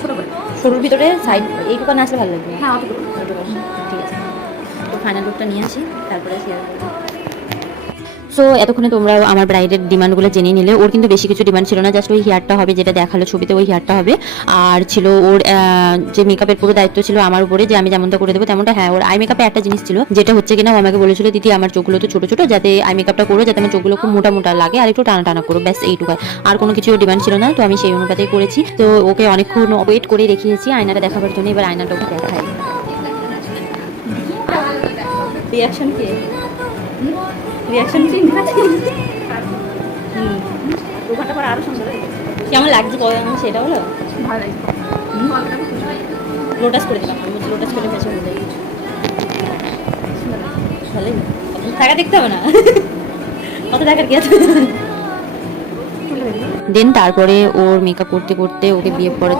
ছোটো করে। সরুর ভিতরে সাইড এইটুকু না আসলে ভালো লাগবে। হ্যাঁ অতটুকু। ঠিক আছে, তো ফাইনাল লুকটা নিয়ে আসি, তারপরে শেয়ার করবো। সো এতক্ষণে তোমরা আমার ব্রাইডের ডিমান্ডগুলো জেনে নিলে। ওর কিন্তু বেশি কিছু ডিমান্ড ছিল না, জাস্ট ওই হেয়ারটা হবে যেটা দেখালো ছবিতে, ওই হেয়ারটা হবে। আর ছিল ওর যে মেকআপের পুরো দায়িত্ব ছিল আমার উপরে, যে আমি যেমনটা করে দেবো তেমনটা। হ্যাঁ, ওর আই মেকআপে একটা জিনিস ছিল যেটা হচ্ছে কিনা, ও আমাকে বলেছিল দিদি আমার চোখগুলো তো ছোটো ছোটো, যাতে আই মেকআপটা করো যাতে আমার চোখগুলো খুব মোটা মোটা লাগে আর একটু টানা টানা করো, ব্যাস এইটুকু। আর কোনো কিছু ডিমান্ড ছিল না, তো আমি সেই অনুপাতেই করেছি। তো ওকে অনেকক্ষণ ওয়েট করে রেখেছি আয়নাটা দেখাবার জন্য। এবার আয়নাটা ওকে দেখাই। রিয়াকশন কি? রিয়াকশন ঠিক আছে। ওখানটা পরে আরও সুন্দর হয়ে গেছে। কেমন লাগছে সেটা হলো ভালো লাগছে। লোটাস করে দিলাম, আমি লোটাস করে ফেসে হয়ে যায়। ভালোই টাকা দেখতে হবে না, কত টাকার কি আছে। দেন তারপরে ওর মেকআপ করতে করতে ওকে বিয়ে পরে